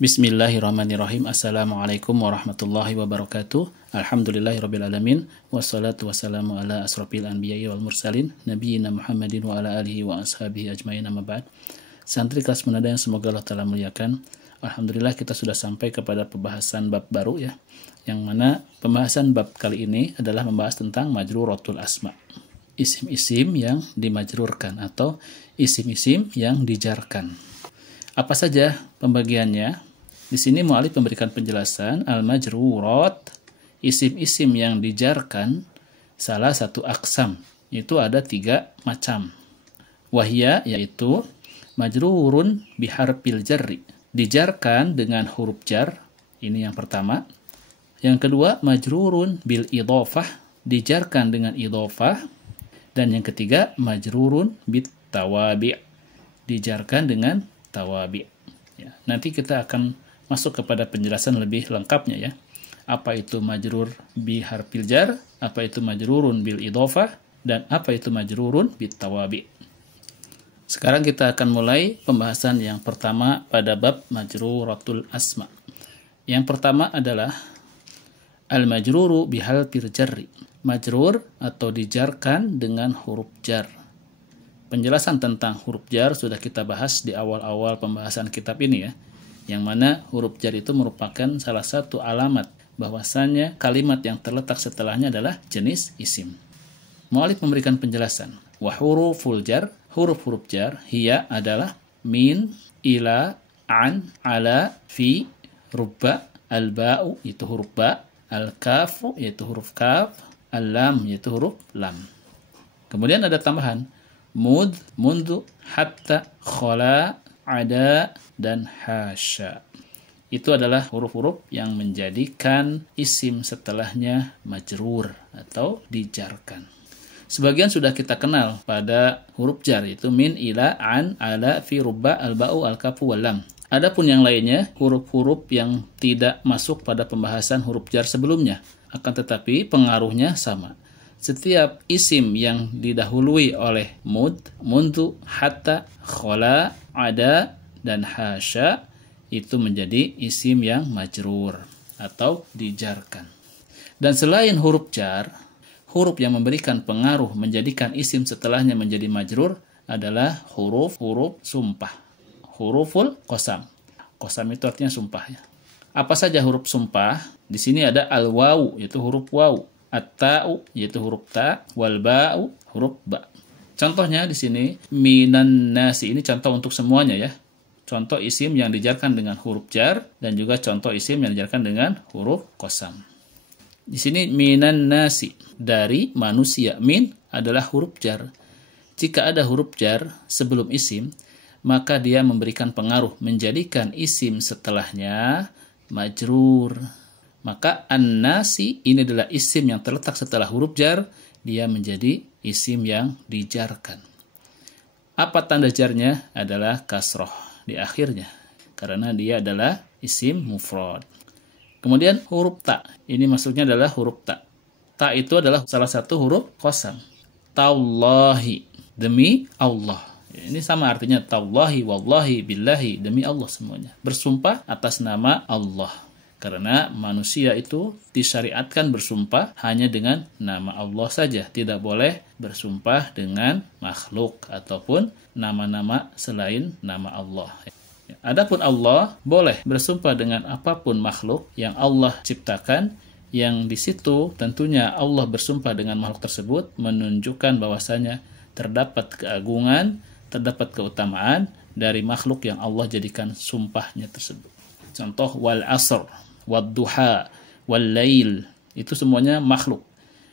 Bismillahirrahmanirrahim. Assalamualaikum warahmatullahi wabarakatuh. Alhamdulillahirrabbilalamin. Wassalatu wassalamu ala asrafil anbiya'i wal mursalin nabiyina Muhammadin wa ala alihi wa ashabihi ajmain, amma ba'd. Santri kelas menada yang semoga Allah Ta'ala muliakan, alhamdulillah kita sudah sampai kepada pembahasan bab baru ya, yang mana pembahasan bab kali ini adalah membahas tentang majruratul asma, isim-isim yang dimajrurkan atau isim-isim yang dijarkan. Apa saja pembagiannya? Di sini mu'alif memberikan penjelasan al-majrurat, isim-isim yang dijarkan, salah satu aksam, itu ada 3 macam. Wahya, yaitu majrurun biharfil jarri, dijarkan dengan huruf jar, ini yang pertama. Yang kedua, majrurun bil idhofah, dijarkan dengan idhofah. Dan yang ketiga, majrurun bit tawabi', dijarkan dengan tawabi'. Ya, nanti kita akan masuk kepada penjelasan lebih lengkapnya ya. Apa itu majrur bi harfil jar, apa itu majrurun bil idhofah, dan apa itu majrurun bit tawabi'. Sekarang kita akan mulai pembahasan yang pertama pada bab majruratul asma. Yang pertama adalah al-majruru bi harfil jarri, majrur atau dijarkan dengan huruf jar. Penjelasan tentang huruf jar sudah kita bahas di awal-awal pembahasan kitab ini ya, yang mana huruf jar itu merupakan salah satu alamat bahwasanya kalimat yang terletak setelahnya adalah jenis isim. Mu'alif memberikan penjelasan. Wa huruful jar, huruf-huruf jar, hiya adalah min, ila, an, ala, fi, rubba, al-ba'u, itu huruf ba, al-kafu, yaitu huruf kaf, al-lam, yaitu huruf lam. Kemudian ada tambahan, mud, mundu, hatta, khola, ada, dan hasya. Itu adalah huruf-huruf yang menjadikan isim setelahnya majrur atau dijarkan. Sebagian sudah kita kenal pada huruf jar, itu min, ila, an, ala, fi, rubba, al-ba'u, al-kafu, wal lam. Adapun yang lainnya, huruf-huruf yang tidak masuk pada pembahasan huruf jar sebelumnya, akan tetapi pengaruhnya sama. Setiap isim yang didahului oleh mud, mundu, hatta, khola, ada, dan hasya, itu menjadi isim yang majrur atau dijarkan. Dan selain huruf jar, huruf yang memberikan pengaruh menjadikan isim setelahnya menjadi majrur adalah huruf-huruf sumpah. Huruful qasam. Qasam itu artinya sumpah ya. Apa saja huruf sumpah? Di sini ada al-wawu, yaitu huruf wawu, at-ta'u, yaitu huruf ta, wal ba'u, huruf ba. Contohnya di sini minan nasi, ini contoh untuk semuanya ya. Contoh isim yang dijarkan dengan huruf jar dan juga contoh isim yang dijarkan dengan huruf qasam. Di sini minan nasi, dari manusia. Min adalah huruf jar. Jika ada huruf jar sebelum isim, maka dia memberikan pengaruh menjadikan isim setelahnya majrur. Maka an-nasi ini adalah isim yang terletak setelah huruf jar, dia menjadi isim yang dijarkan. Apa tanda jarnya? Adalah kasroh di akhirnya, karena dia adalah isim mufrad. Kemudian huruf ta, ini maksudnya adalah huruf ta. Ta itu adalah salah satu huruf qasam. Tallahi, demi Allah. Ini sama artinya tallahi, wallahi, billahi, demi Allah semuanya. Bersumpah atas nama Allah. Karena manusia itu disyariatkan bersumpah hanya dengan nama Allah saja. Tidak boleh bersumpah dengan makhluk ataupun nama-nama selain nama Allah. Adapun Allah boleh bersumpah dengan apapun makhluk yang Allah ciptakan, yang di situ tentunya Allah bersumpah dengan makhluk tersebut menunjukkan bahwasanya terdapat keagungan, terdapat keutamaan dari makhluk yang Allah jadikan sumpahnya tersebut. Contoh wal asr, wad-duha, wal-lail, itu semuanya makhluk.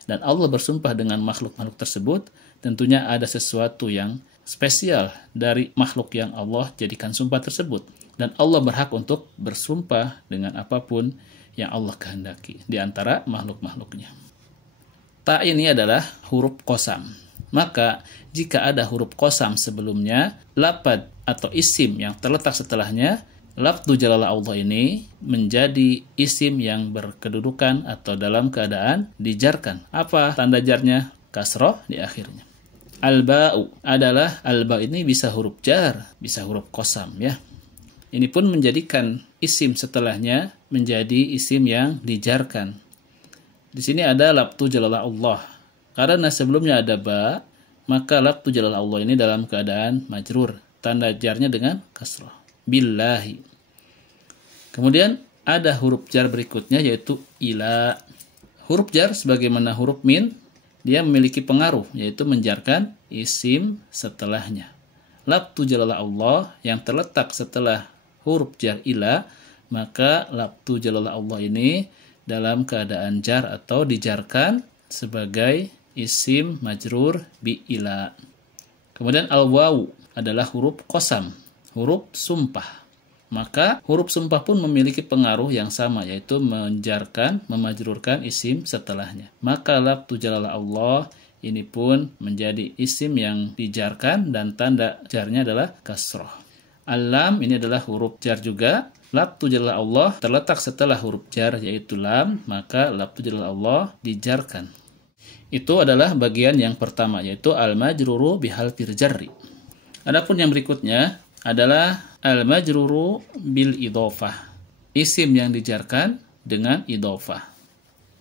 Dan Allah bersumpah dengan makhluk-makhluk tersebut, tentunya ada sesuatu yang spesial dari makhluk yang Allah jadikan sumpah tersebut. Dan Allah berhak untuk bersumpah dengan apapun yang Allah kehendaki di antara makhluk-makhluknya. Ta ini adalah huruf qasam. Maka jika ada huruf qasam sebelumnya, lafad atau isim yang terletak setelahnya, lafdu jalalah Allah ini menjadi isim yang berkedudukan atau dalam keadaan dijarkan. Apa tanda jarnya? Kasroh di akhirnya. Al-ba'u adalah, al-ba' ini bisa huruf jar, bisa huruf qasam ya. Ini pun menjadikan isim setelahnya menjadi isim yang dijarkan. Di sini ada labtu jalalah Allah. Karena sebelumnya ada ba, maka labtu jalalah Allah ini dalam keadaan majrur. Tanda jarnya dengan kasrah. Billahi. Kemudian ada huruf jar berikutnya yaitu ila. Huruf jar sebagaimana huruf min, dia memiliki pengaruh yaitu menjarkan isim setelahnya. Labtu jalalah Allah yang terletak setelah huruf jar ila, maka labtu jalalah Allah ini dalam keadaan jar atau dijarkan sebagai isim majrur bi ila. Kemudian al-wawu adalah huruf qasam, huruf sumpah. Maka huruf sumpah pun memiliki pengaruh yang sama yaitu menjarkan, memajrurkan isim setelahnya. Maka labtu jalalah Allah ini pun menjadi isim yang dijarkan dan tanda jarnya adalah kasroh. Al-lam ini adalah huruf jar juga. Labtu jalalah Allah terletak setelah huruf jar yaitu lam, maka labtu jalalah Allah dijarkan. Itu adalah bagian yang pertama yaitu al-majruru bihal firjarri. Adapun yang berikutnya adalah al-majruru bil idhofah. Isim yang dijarkan dengan idhofah.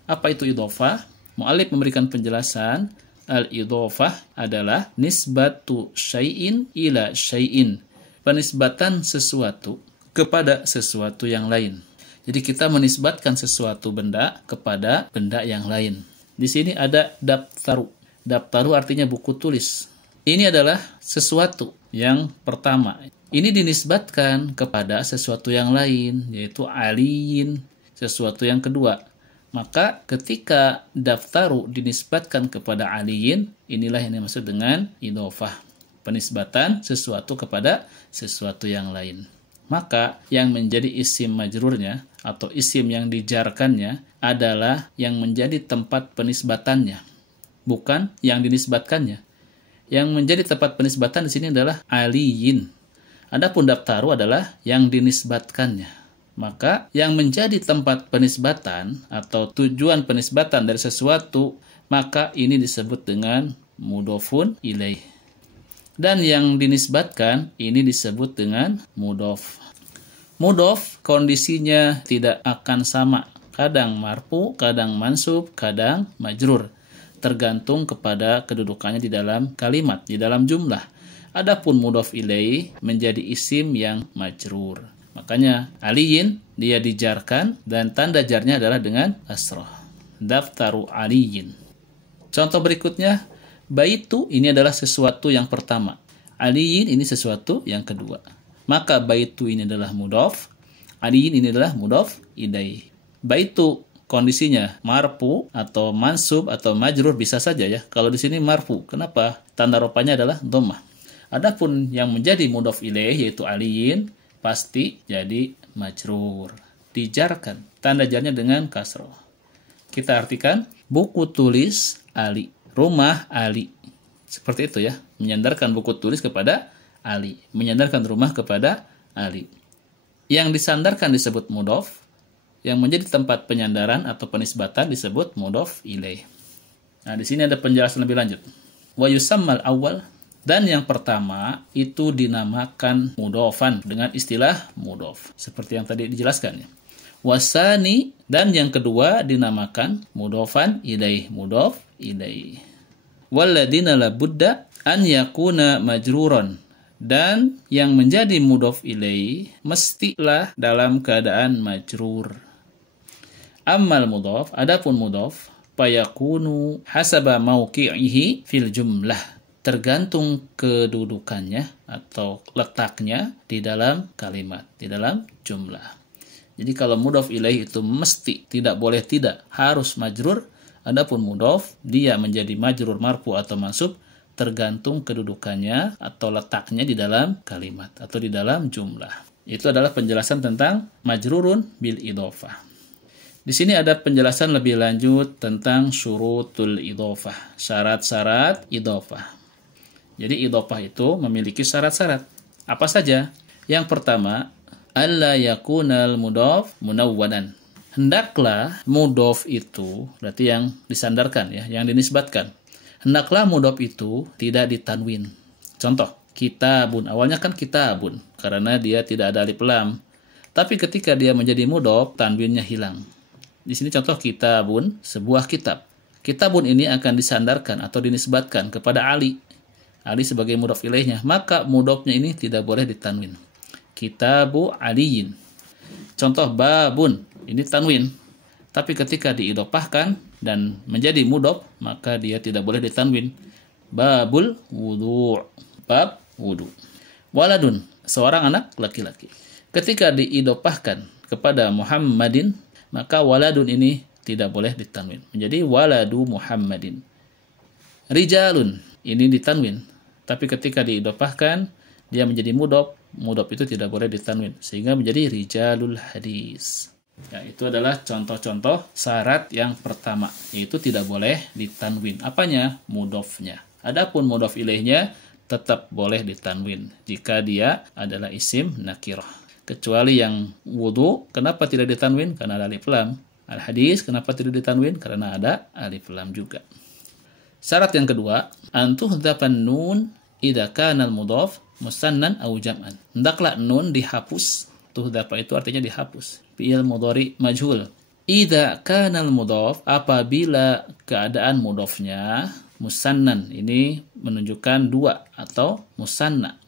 Apa itu idhofah? Mu'allif memberikan penjelasan. Al-idhofah adalah nisbatu syai'in ila syai'in. Penisbatan sesuatu kepada sesuatu yang lain. Jadi kita menisbatkan sesuatu benda kepada benda yang lain. Di sini ada daftaru. Daftaru artinya buku tulis. Ini adalah sesuatu yang pertama. Ini dinisbatkan kepada sesuatu yang lain, yaitu aliyin, sesuatu yang kedua. Maka ketika daftaru dinisbatkan kepada aliyin, inilah yang dimaksud dengan idhofah. Penisbatan sesuatu kepada sesuatu yang lain. Maka yang menjadi isim majrurnya atau isim yang dijarkannya adalah yang menjadi tempat penisbatannya, bukan yang dinisbatkannya. Yang menjadi tempat penisbatan di sini adalah aliyin. Adapun daftaru adalah yang dinisbatkannya. Maka yang menjadi tempat penisbatan atau tujuan penisbatan dari sesuatu, maka ini disebut dengan mudhofun ilaih. Dan yang dinisbatkan ini disebut dengan mudhof. Mudhof kondisinya tidak akan sama. Kadang marfu, kadang mansub, kadang majrur. Tergantung kepada kedudukannya di dalam kalimat, di dalam jumlah. Adapun mudhof ilaih menjadi isim yang majrur. Makanya aliyin dia dijarkan dan tanda jarnya adalah dengan kasrah. Daftaru aliyin. Contoh berikutnya, baitu ini adalah sesuatu yang pertama. Aliyin ini sesuatu yang kedua. Maka baitu ini adalah mudhof, aliyin ini adalah mudhof ilaih. Baitu kondisinya marfu atau mansub atau majrur bisa saja ya. Kalau di sini marfu, kenapa? Tanda rofanya adalah dhammah. Adapun yang menjadi mudhof ilaih yaitu aliyin pasti jadi majrur, dijarkan. Tanda jarnya dengan kasroh. Kita artikan buku tulis Ali, rumah Ali. Seperti itu ya, menyandarkan buku tulis kepada Ali, menyandarkan rumah kepada Ali. Yang disandarkan disebut mudhof, yang menjadi tempat penyandaran atau penisbatan disebut mudhof ilaih. Nah, di sini ada penjelasan lebih lanjut. Wa yusammal awal, dan yang pertama itu dinamakan mudhofan dengan istilah mudhof, seperti yang tadi dijelaskan ya. Wasani, dan yang kedua dinamakan mudhofan ilaih, mudhof ilaih. Walladina la budda an yakuna majruran, dan yang menjadi mudhof ilaih mestilah dalam keadaan majrur. Ammal mudhof, adapun mudhof, fayakunu hasaba mauqi'ihi fil jumlah, tergantung kedudukannya atau letaknya di dalam kalimat, di dalam jumlah. Jadi kalau mudhof ilaih itu mesti, tidak boleh tidak, harus majrur. Adapun mudhof, dia menjadi majrur marfu atau mansub tergantung kedudukannya atau letaknya di dalam kalimat atau di dalam jumlah. Itu adalah penjelasan tentang majrurun bil idhofah. Di sini ada penjelasan lebih lanjut tentang syurutul idhofah, syarat-syarat idhofah. Jadi idhofah itu memiliki syarat-syarat. Apa saja? Yang pertama, alla yakunal mudhof munawwanan. Hendaklah mudhof itu, berarti yang disandarkan ya, yang dinisbatkan. Hendaklah mudhof itu tidak ditanwin. Contoh, kitabun. Awalnya kan kitabun, karena dia tidak ada alif lam. Tapi ketika dia menjadi mudhof, tanwinnya hilang. Di sini contoh kitabun, sebuah kitab. Kitabun ini akan disandarkan atau dinisbatkan kepada Ali. Ali sebagai mudhof ilaihnya, maka mudhofnya ini tidak boleh ditanwin. Kitabu aliyin. Contoh babun, ini tanwin. Tapi ketika diidhofahkan dan menjadi mudhof, maka dia tidak boleh ditanwin. Babul wudu', bab wudu. Waladun, seorang anak laki-laki. Ketika diidhofahkan kepada Muhammadin, maka waladun ini tidak boleh ditanwin. Menjadi waladu Muhammadin. Rijalun, ini ditanwin. Tapi ketika diidhofahkan, dia menjadi mudhof. Mudhof itu tidak boleh ditanwin. Sehingga menjadi rijalul hadis. Ya, itu adalah contoh-contoh syarat yang pertama. Yaitu tidak boleh ditanwin. Apanya? Mudhofnya. Adapun mudhof ilaihnya tetap boleh ditanwin. Jika dia adalah isim nakirah. Kecuali yang wudu, kenapa tidak ditanwin? Karena ada alif lam. Al-hadis, kenapa tidak ditanwin? Karena ada alif lam juga. Syarat yang kedua, antuhdzapan nun idza kana al-mudhaf musannan aw jam'an. Hendaklah nun dihapus. Tuhdzafa itu artinya dihapus. Fi'il mudhari majhul. Idza kana al-mudhaf, apabila keadaan mudhafnya musannan, ini menunjukkan dua atau musanna.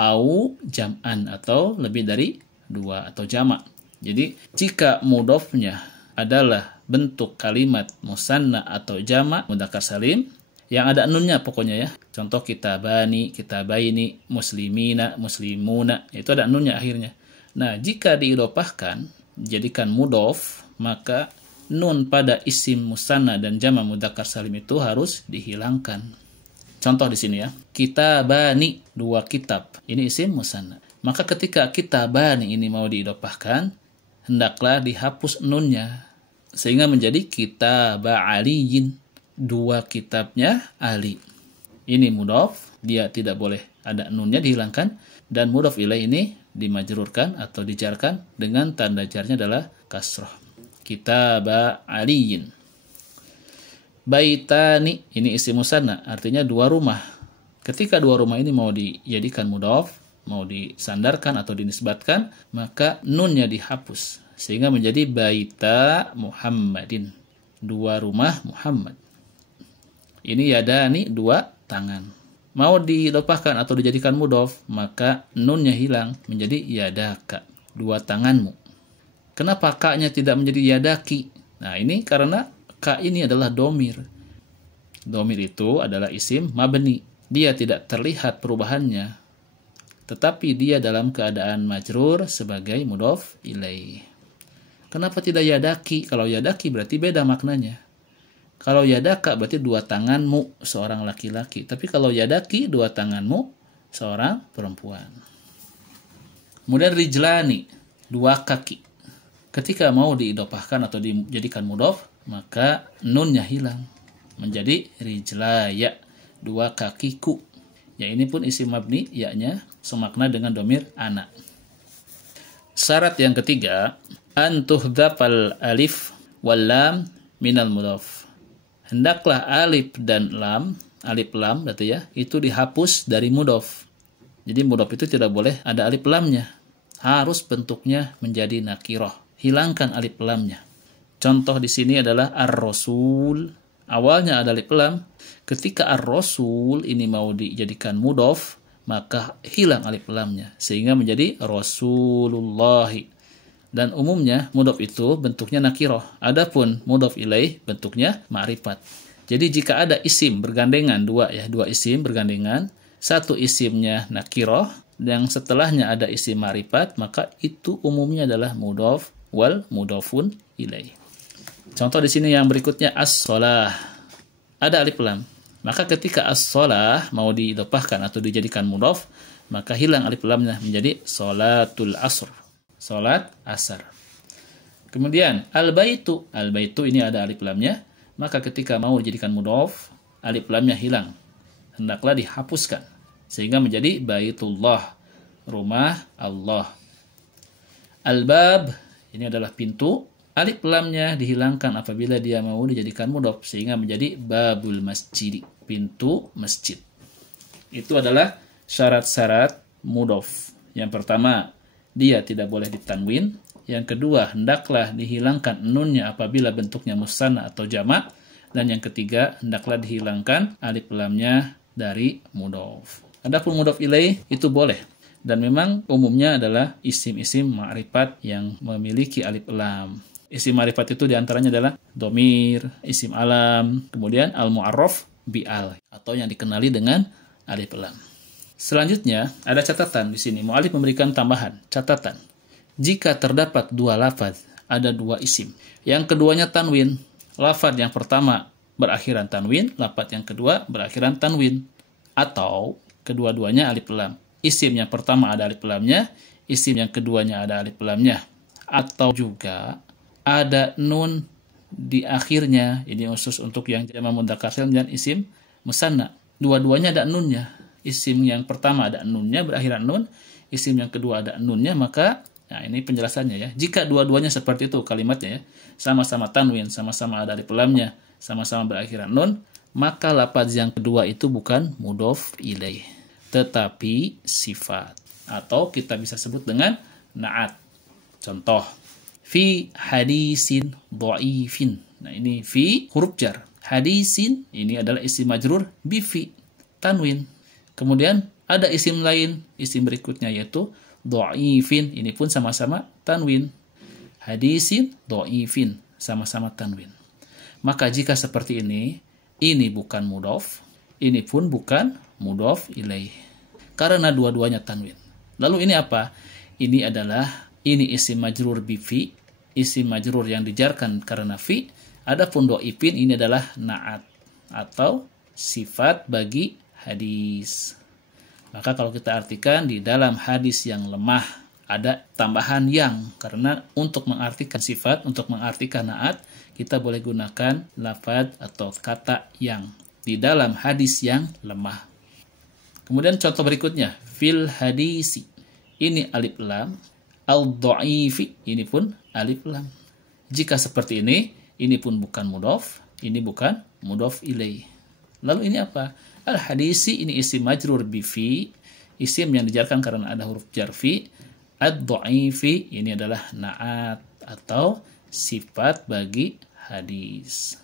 Au jam'an, atau lebih dari dua atau jamak. Jadi jika mudhofnya adalah bentuk kalimat musanna atau jamak mudzakkar salim yang ada nunnya pokoknya ya. Contoh kitabani, kitabaini, muslimina, muslimuna, itu ada nunnya akhirnya. Nah, jika diidhofahkan jadikan mudhof, maka nun pada isim musanna dan jamak mudzakkar salim itu harus dihilangkan. Contoh di sini ya, kitabani, dua kitab. Ini isim musanna. Maka ketika kitabani ini mau diidhofahkan, hendaklah dihapus nunnya sehingga menjadi kitaba aliyin, dua kitabnya Ali. Ini mudhof, dia tidak boleh ada nunnya dihilangkan, dan mudhof ilaih ini dimajrurkan atau dijarkan dengan tanda jarnya adalah kasrah. Kitaba aliyin. Baitani, ini isim musanna, artinya dua rumah. Ketika dua rumah ini mau dijadikan mudhof, mau disandarkan atau dinisbatkan, maka nunnya dihapus sehingga menjadi baita Muhammadin, dua rumah Muhammad. Ini yadani, dua tangan. Mau diidhofahkan atau dijadikan mudhof, maka nunnya hilang menjadi yadaka, dua tanganmu. Kenapa ka-nya tidak menjadi yadaki? Nah, ini karena ka ini adalah domir. Domir itu adalah isim mabni. Dia tidak terlihat perubahannya, tetapi dia dalam keadaan majrur sebagai mudhof ilaih. Kenapa tidak yadaki? Kalau yadaki berarti beda maknanya. Kalau yadaka berarti dua tanganmu, seorang laki-laki. Tapi kalau yadaki, dua tanganmu, seorang perempuan. Kemudian rijlani, dua kaki. Ketika mau diidhofahkan atau dijadikan mudhof, maka nunnya hilang menjadi rijlaya, dua kakiku. Ya, ini pun isim mabni, ya-nya semakna dengan domir ana. Syarat yang ketiga, antuhdhafal alif wal lam minal mudhof. Hendaklah alif dan lam, alif lam berarti ya, itu dihapus dari mudhof. Jadi mudhof itu tidak boleh ada alif lamnya. Harus bentuknya menjadi nakirah. Hilangkan alif lamnya. Contoh di sini adalah ar-rasul. Awalnya ada alif lam. Ketika ar-rasul ini mau dijadikan mudhof, maka hilang alif lamnya sehingga menjadi rasulullahi. Dan umumnya mudhof itu bentuknya nakirah. Adapun mudhof ilaih bentuknya ma'rifat. Jadi jika ada isim bergandengan, dua isim bergandengan, satu isimnya nakirah yang setelahnya ada isim ma'rifat, maka itu umumnya adalah mudhof wal mudhofun ilaih. Contoh di sini yang berikutnya as-shalah. Ada alif lam. Maka ketika as-shalah mau diidhofahkan atau dijadikan mudhof, maka hilang alif lamnya menjadi sholatul asr. Salat asar. Kemudian al-baitu. Al-baitu ini ada alif lamnya, maka ketika mau dijadikan mudhof, alif lamnya hilang. Hendaklah dihapuskan sehingga menjadi baitullah, rumah Allah. Al-bab, ini adalah pintu. Alif lamnya dihilangkan apabila dia mau dijadikan mudhof sehingga menjadi babul masjid, pintu masjid. Itu adalah syarat-syarat mudhof. Yang pertama, dia tidak boleh ditanwin. Yang kedua, hendaklah dihilangkan nunnya apabila bentuknya musanna atau jamak. Dan yang ketiga, hendaklah dihilangkan alif lamnya dari mudhof. Adapun mudhof ilaih itu boleh. Dan memang umumnya adalah isim-isim ma'rifat yang memiliki alif lam. Isim ma'rifat itu diantaranya adalah domir, isim alam, kemudian al-mu'arraf bi'al, atau yang dikenali dengan alif lam. Selanjutnya, ada catatan di sini. Mu'alif memberikan tambahan, catatan. Jika terdapat dua lafaz, ada dua isim. Yang keduanya tanwin. Lafaz yang pertama berakhiran tanwin, lafaz yang kedua berakhiran tanwin. Atau kedua-duanya alif lam. Isim yang pertama ada alif lamnya, isim yang keduanya ada alif lamnya. Atau juga ada nun di akhirnya. Ini khusus untuk yang jamak mudzakkar salim dan isim musanna. Dua-duanya ada nunnya. Isim yang pertama ada nunnya, berakhiran nun. Isim yang kedua ada nunnya, maka nah ini penjelasannya ya. Jika dua-duanya seperti itu kalimatnya ya, sama-sama tanwin, sama-sama ada alif lamnya, sama-sama berakhiran nun, maka lafaz yang kedua itu bukan mudhof ilaih, tetapi sifat, atau kita bisa sebut dengan na'at. Contoh, fi hadisin dhaifin. Nah, ini fi huruf jar. Hadisin ini adalah isim majrur bi fi, tanwin. Kemudian ada isim lain, isim berikutnya yaitu dhaifin, ini pun sama-sama tanwin. Hadisin dhaifin, sama-sama tanwin. Maka jika seperti ini bukan mudhof, ini pun bukan mudhof ilaih, karena dua-duanya tanwin. Lalu ini apa? Ini isim majrur bi fi, isim majrur yang dijarkan karena fi. Adapun dhaifin ini adalah na'at atau sifat bagi hadis. Maka kalau kita artikan di dalam hadis yang lemah ada tambahan yang, karena untuk mengartikan sifat, untuk mengartikan na'at, kita boleh gunakan lafaz atau kata yang di dalam hadis yang lemah. Kemudian contoh berikutnya, fil hadisi. Ini alif lam, al-dha'ifi, ini pun alif lam. Jika seperti ini pun bukan mudhof, ini bukan mudhof ilaih. Lalu ini apa? Al-hadisi ini isim majrur bi fi, isim yang dijarkan karena ada huruf jar fi. Ad-dha'ifi ini adalah na'at atau sifat bagi hadis.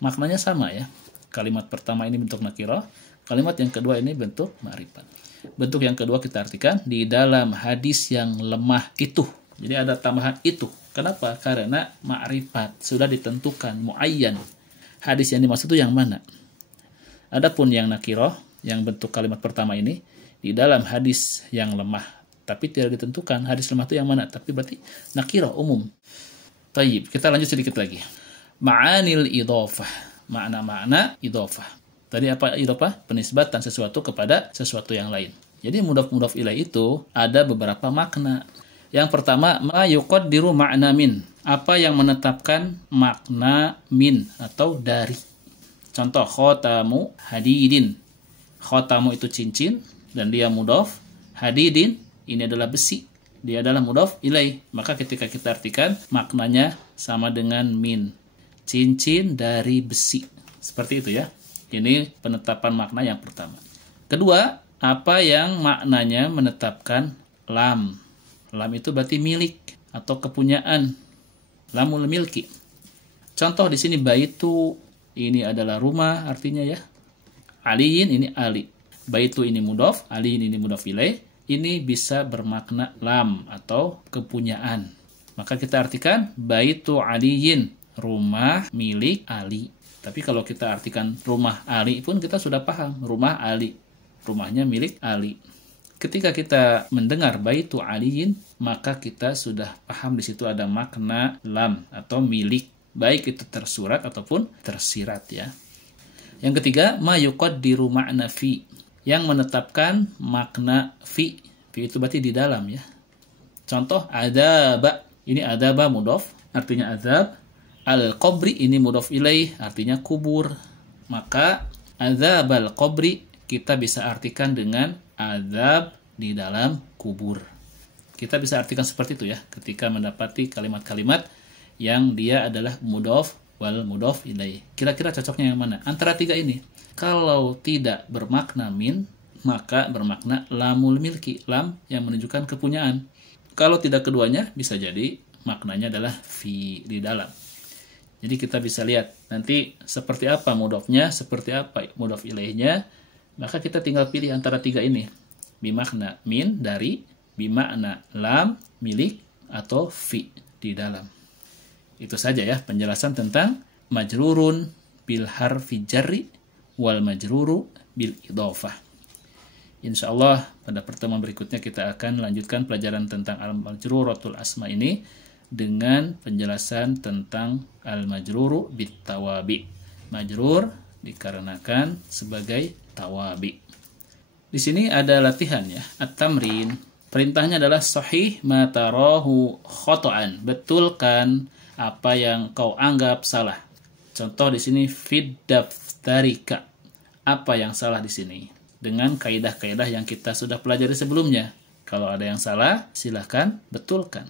Maknanya sama ya. Kalimat pertama ini bentuk nakirah, kalimat yang kedua ini bentuk ma'rifat. Bentuk yang kedua kita artikan di dalam hadis yang lemah itu. Jadi ada tambahan itu. Kenapa? Karena ma'rifat sudah ditentukan, muayyan. Hadis yang dimaksud itu yang mana? Adapun yang nakirah, yang bentuk kalimat pertama ini, di dalam hadis yang lemah, tapi tidak ditentukan hadis lemah itu yang mana, tapi berarti nakirah umum. Tayyib, kita lanjut sedikit lagi. Ma'anil idhofah, makna-makna idhofah. Tadi apa idhofah? Penisbatan sesuatu kepada sesuatu yang lain. Jadi mudhof ilaih itu ada beberapa makna. Yang pertama, ma yuqaddiru ma'na min, apa yang menetapkan makna min atau dari. Contoh, khotamu hadidin. Khotamu itu cincin dan dia mudhof. Hadidin ini adalah besi. Dia adalah mudhof ilaih. Maka ketika kita artikan maknanya sama dengan min. Cincin dari besi. Seperti itu ya. Ini penetapan makna yang pertama. Kedua, apa yang maknanya menetapkan lam. Lam itu berarti milik atau kepunyaan. Lamul milki. Contoh di sini baitu, ini adalah rumah artinya ya. Aliin ini ali. Baitu ini mudhof, aliin ini mudhof ilaih. Ini bisa bermakna lam atau kepunyaan. Maka kita artikan baitu aliin, rumah milik Ali. Tapi kalau kita artikan rumah Ali pun kita sudah paham, rumah Ali. Rumahnya milik Ali. Ketika kita mendengar baitu aliin, maka kita sudah paham di situ ada makna lam atau milik. Baik itu tersurat ataupun tersirat ya. Yang ketiga, ma yuqaddiru ma'na fi, yang menetapkan makna fi. Fi itu berarti di dalam ya. Contoh, adaba. Ini adaba mudhof, artinya azab. Al-qabri ini mudhof ilaih, artinya kubur. Maka azab al-qabri kita bisa artikan dengan azab di dalam kubur. Kita bisa artikan seperti itu ya, ketika mendapati kalimat-kalimat yang dia adalah mudhof wal mudhof ilaih. Kira-kira cocoknya yang mana? Antara tiga ini. Kalau tidak bermakna min, maka bermakna lamul milki, lam yang menunjukkan kepunyaan. Kalau tidak keduanya, bisa jadi maknanya adalah fi, di dalam. Jadi kita bisa lihat nanti seperti apa mudhofnya, seperti apa mudhof ilaihnya. Maka kita tinggal pilih antara tiga ini. Bimakna min, dari, bimakna lam, milik, atau fi, di dalam. Itu saja ya penjelasan tentang majrurun bil harfi jarri wal majruru bil idhofah. Insyaallah pada pertemuan berikutnya kita akan lanjutkan pelajaran tentang al-majruratul asma ini dengan penjelasan tentang al-majruru bit tawabi. Majrur dikarenakan sebagai tawabi. Di sini ada latihan ya, at-tamrin. Perintahnya adalah sahih ma tarahu khotoan. Betulkan apa yang kau anggap salah. Contoh di sini fid daftarika. Apa yang salah di sini? Dengan kaidah-kaidah yang kita sudah pelajari sebelumnya. Kalau ada yang salah, silahkan betulkan.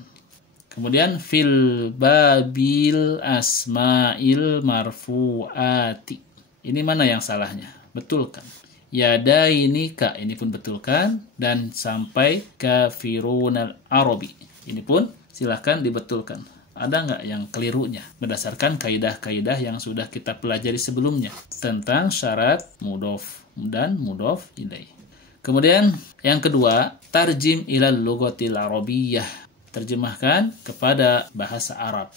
Kemudian fil babil asma'il marfu'ati. Ini mana yang salahnya? Betulkan. Yadainika, ini pun betulkan. Dan sampai kafirunal arabi. Ini pun silahkan dibetulkan. Ada nggak yang kelirunya? Berdasarkan kaidah-kaidah yang sudah kita pelajari sebelumnya. Tentang syarat mudhof dan mudhof ilaih. Kemudian yang kedua, tarjim ilal lughatil arabiyyah. Terjemahkan kepada bahasa Arab.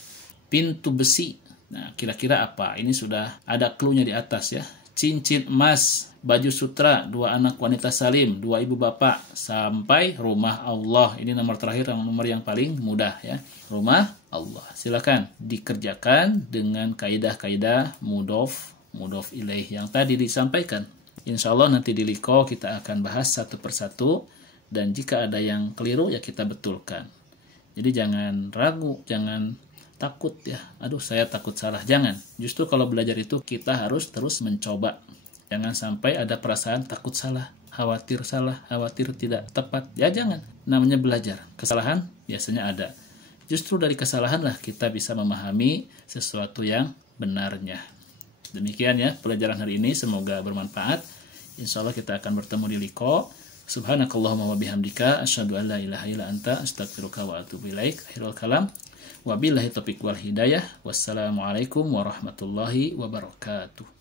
Pintu besi. Nah, kira-kira apa? Ini sudah ada clue-nya di atas ya. Cincin emas, baju sutra, 2 anak wanita salim, 2 ibu bapak, sampai rumah Allah. Ini nomor terakhir, nomor yang paling mudah ya. Rumah Allah. Silakan dikerjakan dengan kaidah-kaidah mudhof ilaih yang tadi disampaikan. Insya Allah nanti di liko kita akan bahas satu persatu. Dan jika ada yang keliru ya kita betulkan. Jadi jangan ragu, jangan takut ya. Aduh saya takut salah. Jangan. Justru kalau belajar itu kita harus terus mencoba. Jangan sampai ada perasaan takut salah, khawatir tidak tepat. Ya jangan. Namanya belajar. Kesalahan biasanya ada. Justru dari kesalahan lah kita bisa memahami sesuatu yang benarnya. Demikian ya pelajaran hari ini. Semoga bermanfaat. Insya Allah kita akan bertemu di liko. Subhanakallahumma wa bihamdika asyhadu an la ilaha illa anta astaghfiruka wa atubu ilaik. Akhirul kalam. Wabillahi taufiq wal hidayah. Wassalamualaikum warahmatullahi wabarakatuh.